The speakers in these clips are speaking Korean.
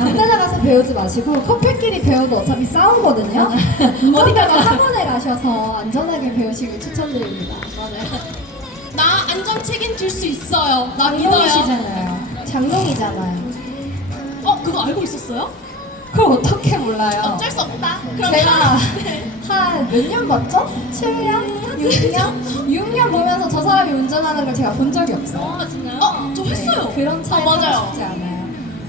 아무데나 가서 배우지 마시고 커플끼리 배워도 어차피 싸우거든요. 어디다가 학원에 가셔서 안전하게 배우시길 추천드립니다. 나 안전 책임질 수 있어요. 나 믿어요. 장동이잖아요. 어 그거 알고 있었어요? 그걸 어떻게 몰라요? 어쩔 수 없다. 다- 한몇 년 봤죠? 7년? 6년? 6년 보면서 저 사람이 운전하는 걸 제가 본 적이 없어요. 아 진짜요? 어, 저 했어요. 그런 차에 어, 타고 맞아요. 싶지 않아요.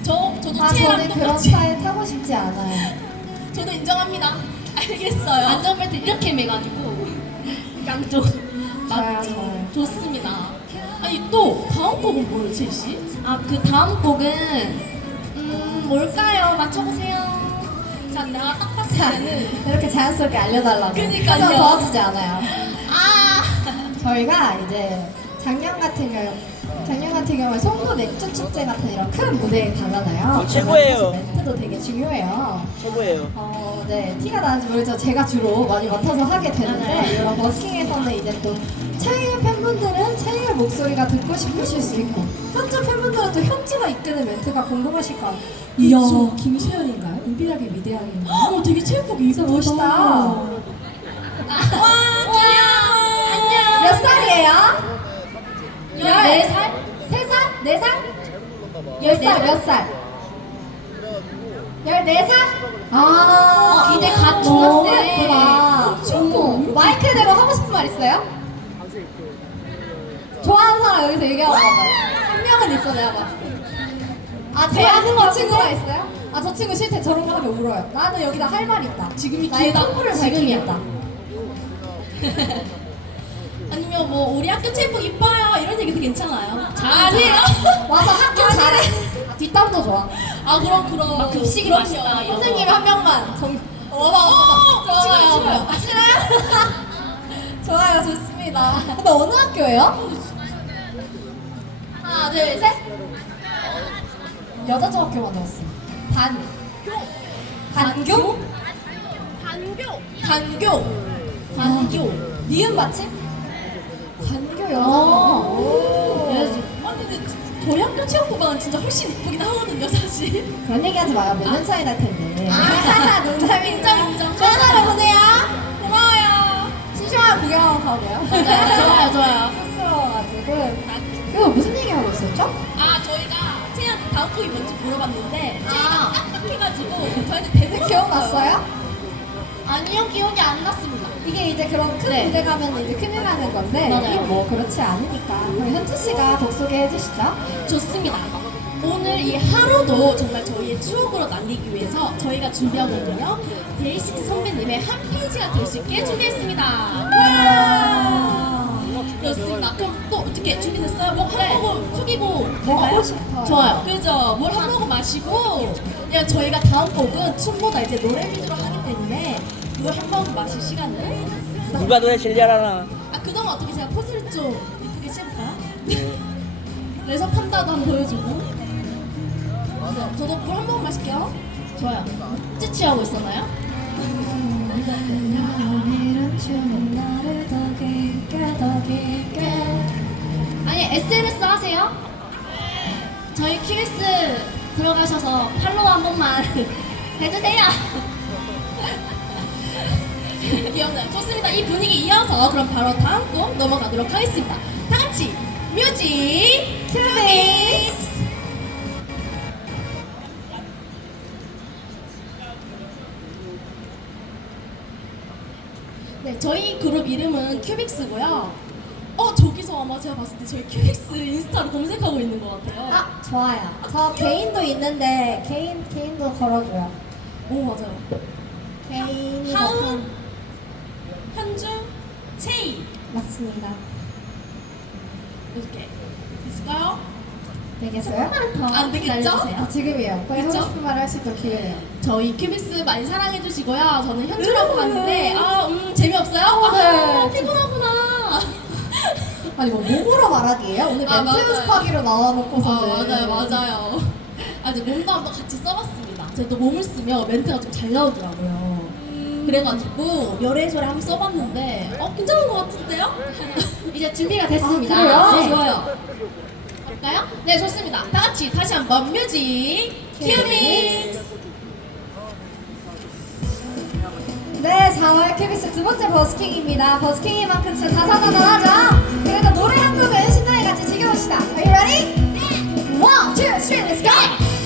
저 저도 아, 저는 그런 똑같이. 차에 타고 싶지 않아요. 저도 인정합니다. 알겠어요. 안전벨트 이렇게 매가지고 양쪽 맞죠? 좋아요. 좋습니다. 아니 또 다음 곡은 뭐예요, 제이 씨? 아, 그 다음 곡은 음, 뭘까요? 맞춰보세요. 자, 내가 딱 봤을 자, 때는 이렇게 자연스럽게 알려달라고. 그니까요. 하지만 도와주지 않아요. 아 저희가 이제 작년 같은 경우 작년 같은 경우에 송도 맥주 축제 같은 이런 큰 무대에 가잖아요. 어, 최고예요. 그러면 사실 멘트도 되게 중요해요. 최고예요. 어, 네, 티가 나는지 모르겠지만 제가 주로 많이 맡아서 하게 되는데 이런 버스킹에서는 이제 또 차이의 팬분들은 차이의 목소리가 듣고 싶으실 수 있고 현주 팬분들은 또 현주가 이끄는 멘트가 궁금하실 거예요. 이야, 김수현인가요? 은비하게 위대하게인가요? 어, 되게 체육복이 진짜 멋있다. 와 안녕. 몇 살이에요? 14살? 3살? 4살? 10살? 몇 살? 14살? 아, 어, 이제 갓 너무 중학생. 예쁘다. 어머, 마이크 대로 하고 싶은 말 있어요? 좋아하는 사람 여기서 얘기하고. 한 명은 있어, 내가 봤을 때. 아, 좋아하는 거 친구가 있어요? 아, 저 친구 실제 저런 거 하면 울어요. 나도 여기다 할말 있다. 지금이 나의 기회다. 를 지금이야. 밝히겠다. 아니면 뭐 우리 학교 체육복 이뻐요 이런 얘기도 괜찮아요. 잘- 아니에요? 와서 학교 잘해. 아, 뒷담도 좋아. 아 그럼 그럼. 막 급식이 그럼요. 맛있다, 이런 선생님 한 명만 정. 어머 어, 좋아요. 싫어요, 싫어요. 아, 싫어요? 좋아요 좋습니다. 근데 어느 학교예요? 하나 둘 셋. 여자 중학교만 넣었어. 반. 반교? 단교. 단교. 단교. 니은 맞지? 관교 여자. 오. 그래야지. 아니 근데 저희 학교 체육복은 진짜 훨씬 이쁘긴 하거든요 사실. 그런 얘기 하지 마요. 몇 년 차이 날 텐데. 아, 농담입니다. 인정 인정. 하루 보내요. 고마워요. 심심하면 구경하고 가고요. 좋아요, 좋아요. 쑥스러워가지고. 이거 무슨 얘기하고 있었죠? 아 저희가 채연 다음 곡이 뭔지 물어봤는데 아. 채연이가 깜빡해가지고 저희는 대본 기억났어요? 아니요, 기억이 안 났습니다. 이게 이제 그런 큰 네. 무대 가면 이제 큰일 나는 건데 맞아요. 이게 뭐 그렇지 않으니까 그럼 현주 씨가 곡 소개해 주시죠. 좋습니다. 오늘 이 하루도 정말 저희의 추억으로 남기기 위해서 저희가 준비한 곡은요 데이식 선배님의 한 페이지가 될 수 있게 준비했습니다. 와! 그렇습니다. 그럼 또 어떻게 준비됐어요? 뭐한 모금 숙이고? 먹고 싶어요. 좋아요. 그죠? 물 한 모금 마시고 그냥 저희가 다음 곡은 춤보다 이제 노래 위주로 하기 한 모금 마실 시간을 누가 제일 잘하나? 아 그동안 어떻게 제가 포즈를 좀 예쁘게 취해볼까요? 레서 판다도 한번 보여주고 그래서 저도 물 한 모금 마실게요 좋아요. 찌취하고 있었나요? 아니, SNS 하세요? 저희 큐리스 들어가셔서 팔로우 한 번만 해주세요. 귀엽네요? 좋습니다. 이 분위기 이어서 그럼 바로 다음 곡 넘어가도록 하겠습니다. 다 같이 뮤직 큐빅스! 네 저희 그룹 이름은 큐빅스고요. 어 저기서 아마 제가 봤을 때 저희 큐빅스 인스타로 검색하고 있는 것 같아요. 아 좋아요. 저 개인도 있는데 개인 개인도 걸어줘요. 오 맞아요. 개인이 하은 현주 체이 맞습니다. 이렇게 있을까요? 되겠어요? 안 되겠죠? 아, 지금이요. 빨리 하고 그쵸? 싶은 말할수 있던 기회예요. 저희 큐빅스 많이 사랑해 주시고요. 저는 현주라고 하는데 아, 음, 재미없어요? 네. 아, 피곤하구나. 아니 뭐 몸으로 말하기예요? 오늘 아, 멘트 맞아요. 연습하기로 아, 나와놓고서는 맞아요, 맞아요. 아, 이제 몸도 한번 같이 써봤습니다. 제가 또 몸을 쓰면 멘트가 좀 잘 나오더라고요. 그래가지고 열애설에 한번 써봤는데 어 괜찮은 것 같은데요? 이제 준비가 됐습니다. 아, 네, 좋아요. 할까요? 네, 좋습니다. 다 같이 다시 한번 뮤직 큐믹스. 네, 4월 큐비스 두 번째 버스킹입니다. 버스킹인 만큼 진짜 다사다난하죠? 그래도 노래 한 곡은 신나게 같이 즐겨봅시다. Are you ready? 네! One, two, three, let's go! 네.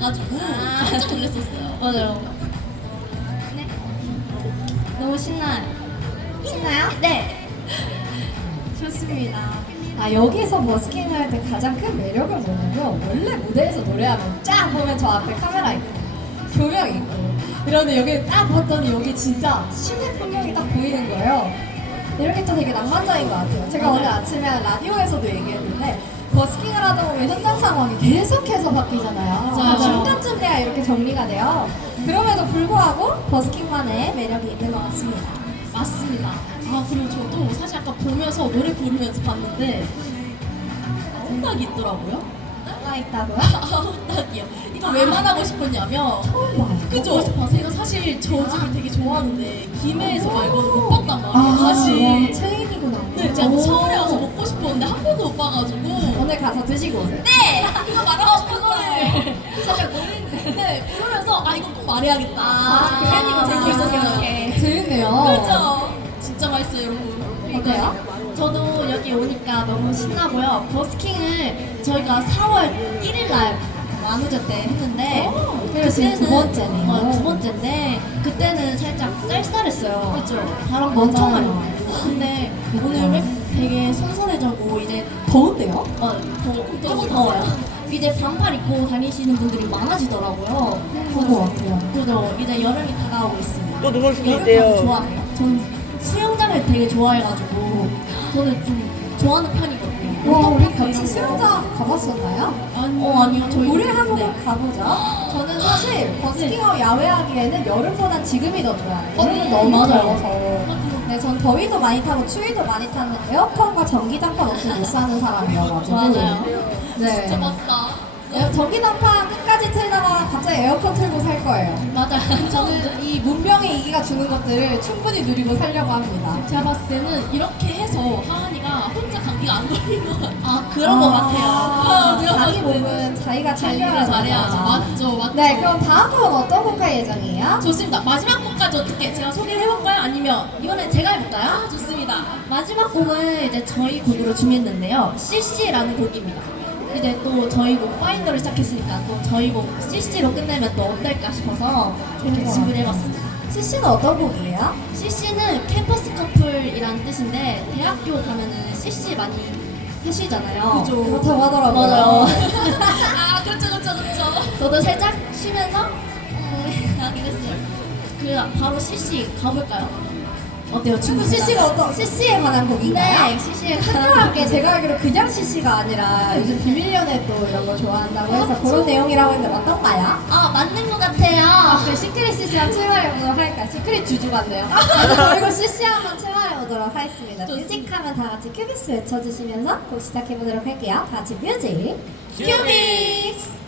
나가지고 아. 깜짝 놀랐었어요. 맞아요 네 너무 신나요 신나요? 네 좋습니다. 아 여기서 버스킹 할 때 가장 큰 매력은 뭐냐면 원래 무대에서 노래하면 쫙 보면 저 앞에 카메라 있고 조명 있고 이런데 여기 딱 봤더니 여기 진짜 시내 풍경이 딱 보이는 거예요. 이렇게 또 되게 낭만적인 것 같아요. 제가 오늘 아침에 라디오에서도 얘기했는데 버스킹을 하다 보면 현장 상황이 계속해서 바뀌잖아요. 맞아요. 중간쯤 돼야 이렇게 정리가 돼요. 그럼에도 불구하고 버스킹만의 매력이 있는 것 같습니다. 맞습니다. 아 그리고 저도 사실 아까 보면서 노래 부르면서 봤는데 아웃닭이 있더라고요. 뭐가 있다고요? 아웃닭이요. 이거 왜만 하고 싶었냐면 처음 봐요. 그죠? 아, 제가 사실 저 집을 되게 좋아하는데 김해에서 말고는 못 봤단 말이에요. 아, 사실. 체인이구나. 네, 제가 오. 서울에 와서 먹고 싶었는데 한 번도 못 봐가지고. 오늘 가서 드시고 오세요. 네! 이거 말하고 싶었어요. 네, 부르면서 아 이거 꼭 말해야겠다. 아, 팬이가 그렇게 되고 있었어요. 재밌네요. 그죠? 진짜 맛있어요, 여러분. 어때요? 저도 여기 오니까 너무 신나고요. 버스킹을 저희가 4월 1일 날 만우절 때 했는데 그래서 지금 두 번째네요. 어, 두 번째인데 그때는 살짝 쌀쌀했어요. 그죠. 바람. 많잖아요. 근데 오늘은 되게 선선해져고 이제 더운데요? 어, 더, 조금 더워요. 이제 반팔 입고 다니시는 분들이 많아지더라고요. 그런 것 같아요. 그죠. 이제 여름이 다가오고 있습니다. 또 누굴 수도 여름 있대요. 가면 좋아해요. 저는 수영장을 되게 좋아해가지고 저는 좀 좋아하는 편이거든요. 와 우리 어떤 같이. 수영장 가봤었나요? 아니, 어, 아니요. 저희 우리 한번 네. 가보자. 저는 사실 버스킹하고 야외하기에는 여름보단 지금이 더 좋아요. 어, 여름은 너무 맞아요. 더워서. 네, 전 더위도 많이 타고 추위도 많이 타는 에어컨과 전기장판 없이 못 사는 사람이어가지고. 맞아요. 네. 진짜 맞다. 에- 전기장판 끝까지 틀다가 갑자기 에어컨 틀고 살 거예요. 맞아요. 저는 이 문명의 이기가 주는 것들을 충분히 누리고 살려고 합니다. 제가 봤을 때는 이렇게 해서 하은이가 혼자 감기가 안 같아요. 아, 그런 것 같아요. 아, 내가 자기 봤을 때. 몸은 자기가 관리를 챙겨야 잘해야죠. 맞죠, 맞죠. 네, 그럼 다음 곡은 어떤 곡 할 예정이에요? 좋습니다. 마지막 곡까지 어떻게 제가 소개를 해볼까요? 아니면 이번엔 제가 해볼까요? 아, 좋습니다. 마지막 곡은 이제 저희 곡으로 준비했는데요. CC라는 곡입니다. 이제 또 저희 곡 파인더를 시작했으니까 또 저희 곡 CC로 끝내면 또 어떨까 싶어서 이렇게 준비해봤습니다. CC는 어떤 곡이에요? CC는 캠퍼스 커플이라는 뜻인데 대학교 가면은 CC 많이 하시잖아요. 그죠. 그렇다고 하더라고요. 맞아요. 아, 그렇죠, 그렇죠, 그렇죠. 저도 살짝 쉬면서 어, 가긴 했어요. 그 바로 CC 가볼까요? 어때요? 지금 친구들? CC가 어떤 CC에 관한 곡인가요? 네, CC에 한가롭게 제가 알기로 그냥 CC가 아니라 요즘 비밀 연애 또 이런 거 좋아한다고 해서 그런 내용이라고 했는데 어떤가요? 아 맞는 것 같아요. 그 시크릿 CC랑 출발해보도록 할까요? 시크릿 주주 같네요. 그리고 CC 한번 출발해보도록 하겠습니다. 뮤직 하면 다 같이 큐비스 외쳐주시면서 곡 시작해보도록 할게요. 다 같이 뮤직 큐비스!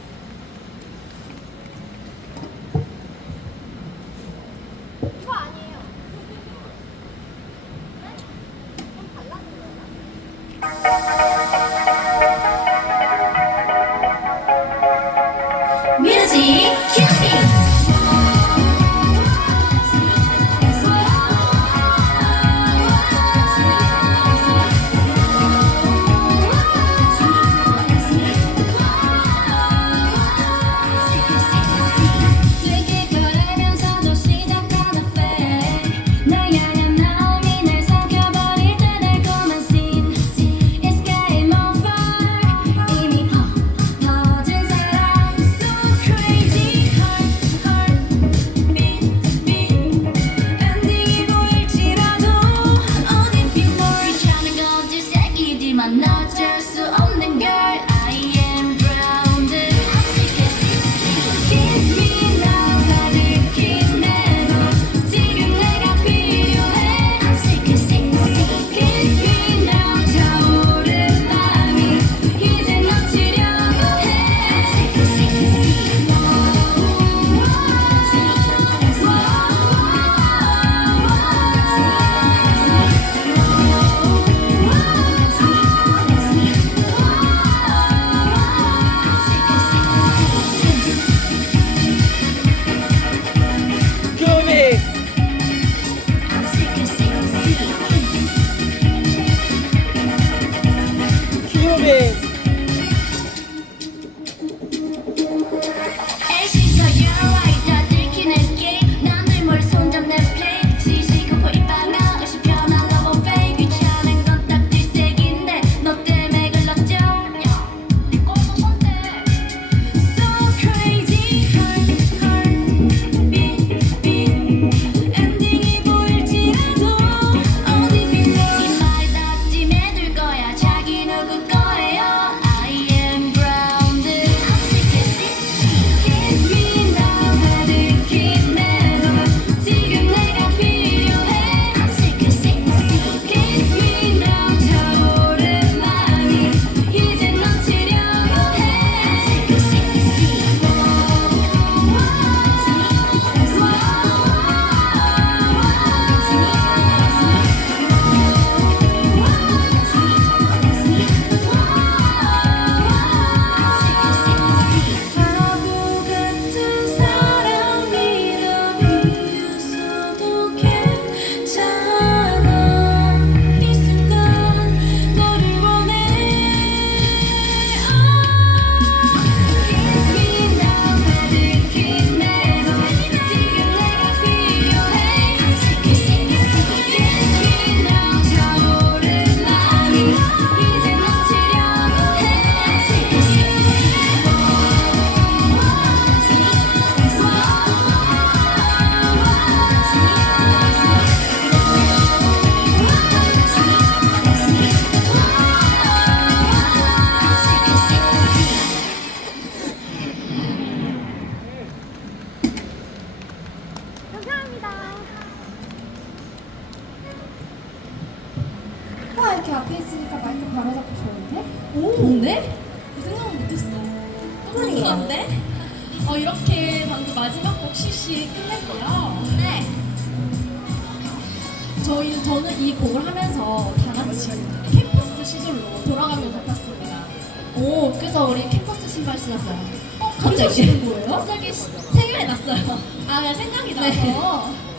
시는 거예요? 갑자기 시- 생각이 났어요. 아 그냥 생각이 나서. 네.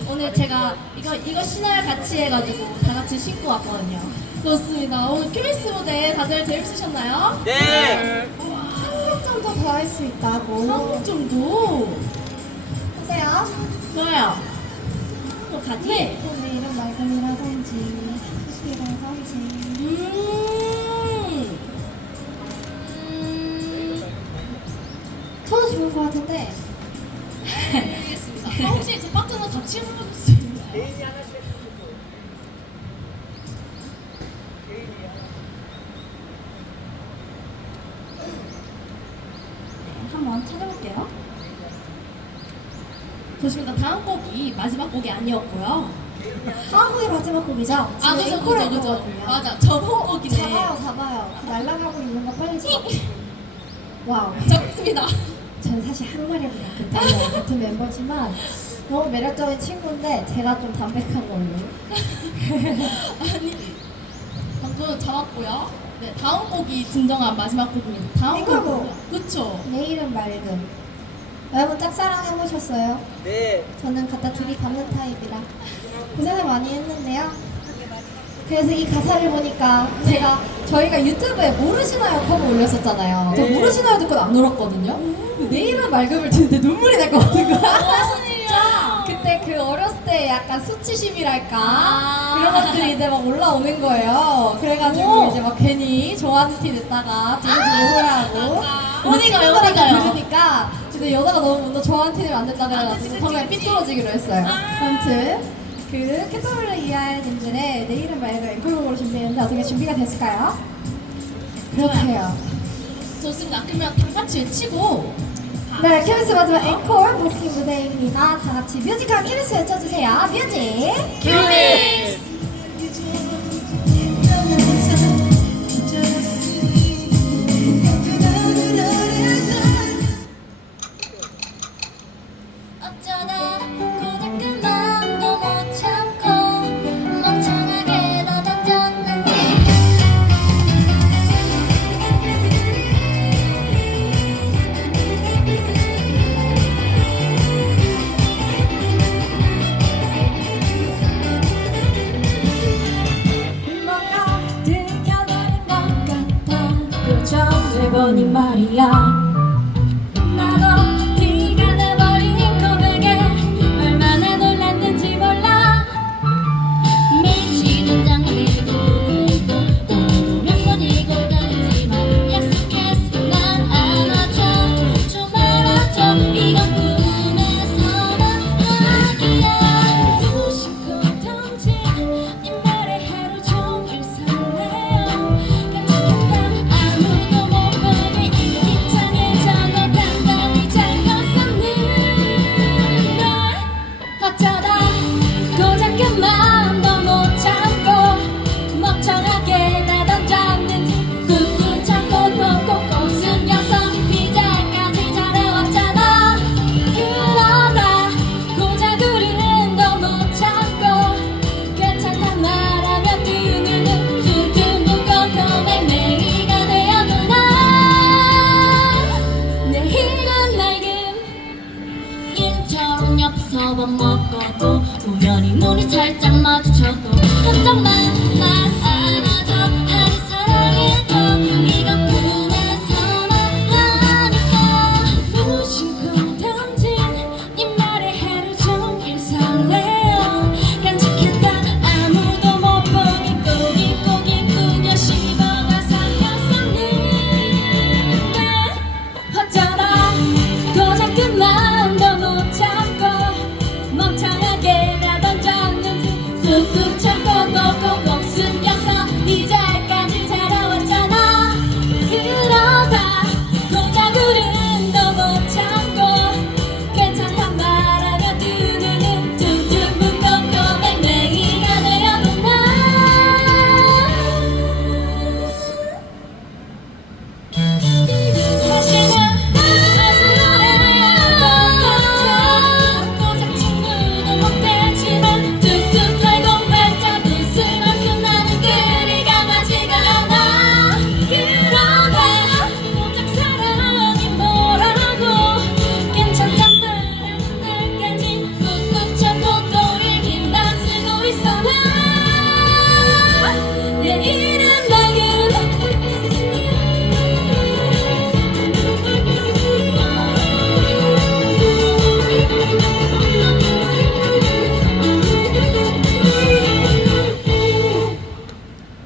오늘 제가 이거 이거 신어야 같이 해가지고 다 같이 신고 왔거든요. 그렇습니다. 오늘 큐비스 무대 다들 재밌으셨나요? 네. 한국 정도 더 할 수 있다고. 한국 정도. 어때요? 좋아요. 또 가지? 네. 내일은 맑음이라든지 이라든지 음. 저도 좋은 것 같은데 알겠습니다. 아, 혹시 제 파트너 같이 불러줄 수 있나요? 한번 찾아볼게요. 좋습니다. 다음 곡이 마지막 곡이 아니었고요. 한국의 마지막 곡이죠? 아 그죠 그죠 그죠. 맞아 저번 곡이네. 잡아요 잡아요 그 날아가고 있는 거 빨리 잡아 와우 잡습니다. 저는 사실 항마력이 같은 멤버, 같은 멤버지만 너무 매력적인 친구인데 제가 좀 담백한 걸로 아니 방금 잡았고요. 네 다음 곡이 진정한 마지막 곡입니다. 다음 앵콜곡. 곡은 그쵸. 내일은 맑음 여러분 짝사랑 해보셨어요? 네. 저는 갖다 둘이 받는 타입이라 고생을 많이 했는데요 그래서 이 가사를 보니까 제가 저희가 유튜브에 모르시나요 커버 올렸었잖아요 저 네. 모르시나요 듣고 안 울었거든요 내일은 맑음을 듣는데 눈물이 날 것 같은 거야 무슨 일이야? 그때 그 어렸을 때 약간 수치심이랄까 아. 이런 것들이 이제 막 올라오는 거예요. 그래가지고 이제 막 괜히 좋아하는 티 냈다가 후회하고 어디 가요, 친구들한테 어디 가요? 들으니까 근데 여자가 너무 너 좋아하는 티를 안 냈다 그래가지고 처음에 삐뚤어지기로 했어요. 아무튼 그 캐터블루 이하님들의 내일은 맑은 앵콜곡으로 준비했는데 어떻게 준비가 됐을까요? 그렇대요. 좋습니다. 그러면 다 같이 외치고 네, 케비스 마지막 앵콜 버스킹 무대입니다. 다 같이 뮤지컬 케비스 외쳐주세요. 뮤직! 큐빅. 어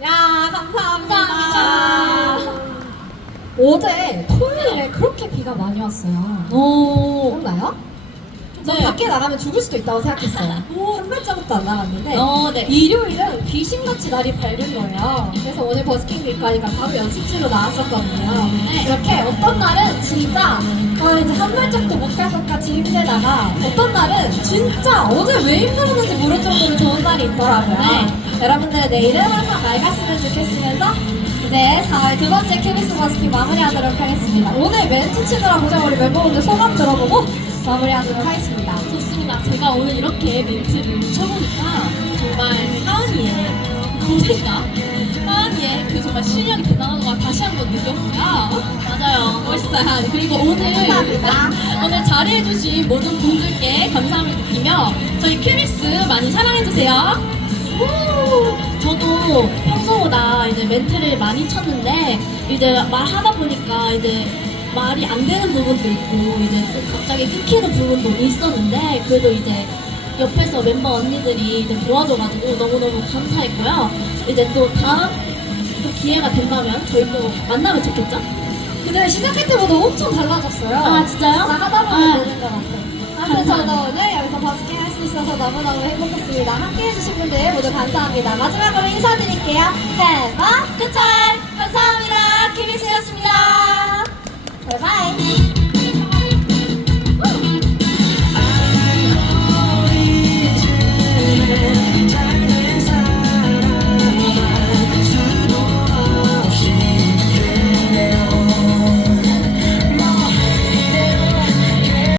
야, 감사합니다. 어제 토요일에 그렇게 비가 많이 왔어요. 오. 그런가요? 밖에 나가면 죽을 수도 있다고 생각했어요. 한 발자국도 안 나갔는데 어, 네. 일요일은 귀신같이 날이 밝은 거예요. 그래서 오늘 버스킹 길까지가 바로 연습실로 나왔었거든요. 네. 이렇게 어떤 날은 진짜 어, 이제 한 발짝도 못 갈 것 같이 힘들다가 어떤 날은 진짜 어제 왜 힘들었는지 모를 정도로 좋은 날이 있더라고요. 네. 여러분들의 내일은 항상 맑았으면 좋겠으면서 이제 4월 두 번째 큐비스 버스킹 마무리하도록 하겠습니다. 오늘 멘트 치느라 고생 우리 멤버분들 소감 들어보고 마무리하도록 하겠습니다. 제가 오늘 이렇게 멘트를 쳐보니까 정말 하은이의 동생과 하은이의 그 정말 실력이 대단한 거 다시 한번 느꼈고요. 맞아요. 멋있어요. 그리고 오늘. 오늘 자리해주신 모든 분들께 감사함을 느끼며 저희 큐빅스 많이 사랑해주세요. 우! 저도 평소보다 이제 멘트를 많이 쳤는데 이제 말하다 보니까 이제 말이 안 되는 부분도 있고 이제 또 갑자기 끊기는 부분도 있었는데 그래도 이제 옆에서 멤버 언니들이 이제 도와줘가지고 너무너무 감사했고요. 이제 또 다음 또 기회가 된다면 저희 또 만나면 좋겠죠? 근데 시작할 때보다 엄청 달라졌어요. 아 진짜요? 진짜 하다 보면 아. 되는 것 같아요. 아무튼 저도 오늘 여기서 버스킹 할 수 있어서 너무너무 행복했습니다. 함께 해주신 분들 모두 감사합니다. 마지막으로 인사드릴게요. 해머 끝잘 감사합니다. 키비스였습니다. 拜拜。